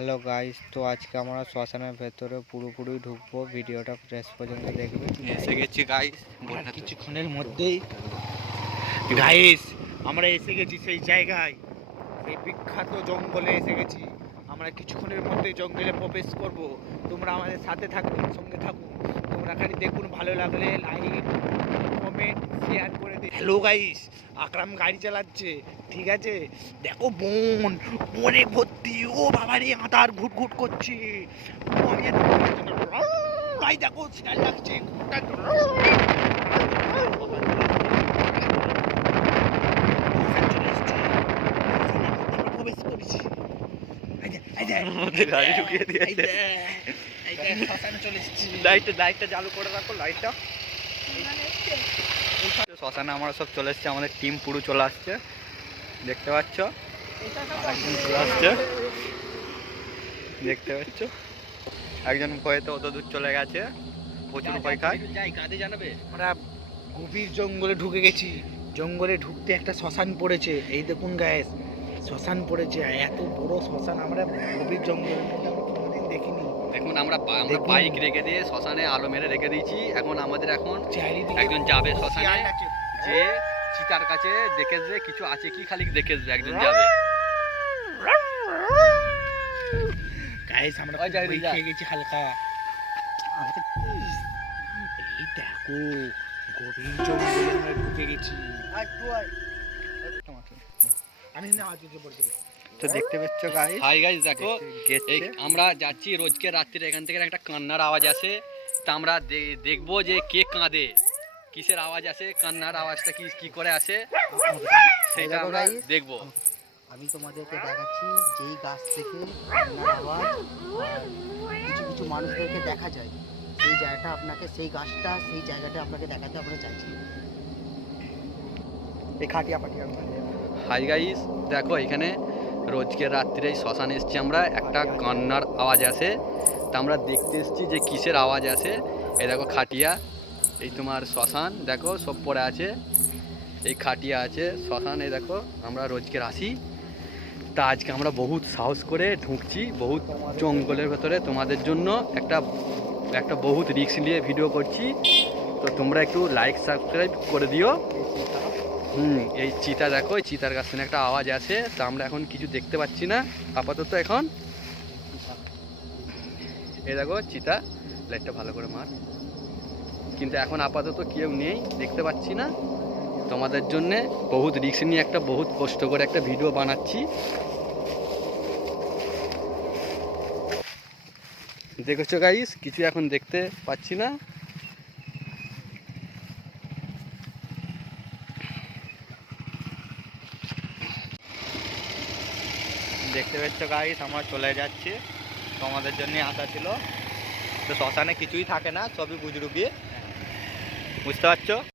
Hello guys তো আজকে আমরা শ্মশানের ভেতরে পুরোপুরি ঢুকবো। ভিডিওটা শেষ পর্যন্ত দেখবে। এসে গেছি গাইস কিছুক্ষণের মধ্যেই গাইস আমরা এসে গেছি সেই জায়গায়। সেই বিখ্যাত জঙ্গলে এসে গেছি। আমরা কিছুক্ষণের মধ্যেই জঙ্গলে প্রবেশ করব। তোমরা আমাদের সাথে থাকুন সঙ্গে থাকুন দেখুন ভালো লাগলে লাইক কমেন্ট শেয়ার করে দিন। হ্যালো গাইস আকরাম গাড়ি চালাচ্ছে ঠিক আছে? দেখো বোন বনে ভর্তি ও বাবা রে আতার ঘুট ঘুট করছে। ভাই দেখো শিয়াল লাগছে প্রবেশ করেছি। গাড়ি ঢুকিয়ে দিয়েছে। লাইটটা লাইটটা চালু করে রাখো, লাইটটা। শ্মশানে আমরা সব চলে এসছে, আমাদের টিম পুরো চলে আসছে। দেখতে পাচ্ছ? একজন চলে আসছে। দেখতে পাচ্ছ? একজন ভয়েতে অত দূর চলে গেছে। প্রচুর ভয় খায়। আমরা গভীর জঙ্গলে ঢুকে গেছি। জঙ্গলে ঢুকতে একটা শ্মশান পড়েছে। এই দেখুন গ্যাস শ্মশান পড়েছে। এত বড় শ্মশান, আমরা গভীর জঙ্গলের মধ্যে আমরা কোনোদিন দেখিনি দেখুন আমরা আমরা বাইক রেখে দিয়ে শ্মশানে আলো মেরে রেখে দিয়েছি। এখন আমাদের এখন একজন যাবে শ্মশানে যে চিতার কাছে দেখে যে কিছু আছে কি খালি দেখে যে একজন যাবে। গাইস আমরা খেয়ে গেছি হালকা। এই দেখো গভীর জঙ্গলে আমরা ঢুকে গেছি। আমি না আজ যে বলতে তো দেখতে পাচ্ছ গাইস হাই গাইস দেখো আমরা যাচ্ছি রোজকে রাত্রিরে এখান থেকে একটা কান্নার আওয়াজ আসে। তা আমরা দেখব যে কে কাঁদে। কিসের আওয়াজ আসে? কান্নার আওয়াজটা কি কি করে আসে? সেটা আমরা দেখব। আমি তোমাদেরকে দেখাচ্ছি যেই গাছ থেকে আওয়াজ কিছু কিছু মানুষদেরকে দেখা যায়। সেই জায়গাটা আপনাকে সেই গাছটা সেই জায়গাটা আপনাকে দেখাতে আমরা চাইছি। এই খাটিয়া ফাটিয়া হাই গাইস দেখো এখানে রোজকে রাত্রিরে শ্মশানে এসছি আমরা। একটা কান্নার আওয়াজ আসে। তা আমরা দেখতে এসছি যে কিসের আওয়াজ আসে। এই দেখো খাটিয়া, এই তোমার শ্মশান, দেখো সব পড়ে আছে। এই খাটিয়া আছে, শ্মশান এই দেখো আমরা রোজকে আসি। তা আজকে আমরা বহুত সাহস করে ঢুকছি, বহুত জঙ্গলের ভেতরে তোমাদের জন্য একটা একটা বহুত রিক্স নিয়ে ভিডিও করছি। তো তোমরা একটু লাইক সাবস্ক্রাইব করে দিও। হুম। এই চিতা দেখো, এই চিতার কাছ থেকে একটা আওয়াজ আছে, তা আমরা এখন কিছু দেখতে পাচ্ছি না। আপাতত এখন এই দেখো চিতা, লাইটটা ভালো করে মার। কিন্তু এখন আপাতত কেউ নেই, দেখতে পাচ্ছি না। তোমাদের জন্য বহুত রিক্স নিয়ে একটা বহুত কষ্ট করে একটা ভিডিও বানাচ্ছি। দেখেছ গাইস কিছু এখন দেখতে পাচ্ছি না। দেখতে পাচ্ছ গাইস আমরা চলে যাচ্ছি। তোমাদের জন্য আসা ছিল। তো শ্মশানে কিছুই থাকে না, সবই বুজরুকি বুঝতে পারছ?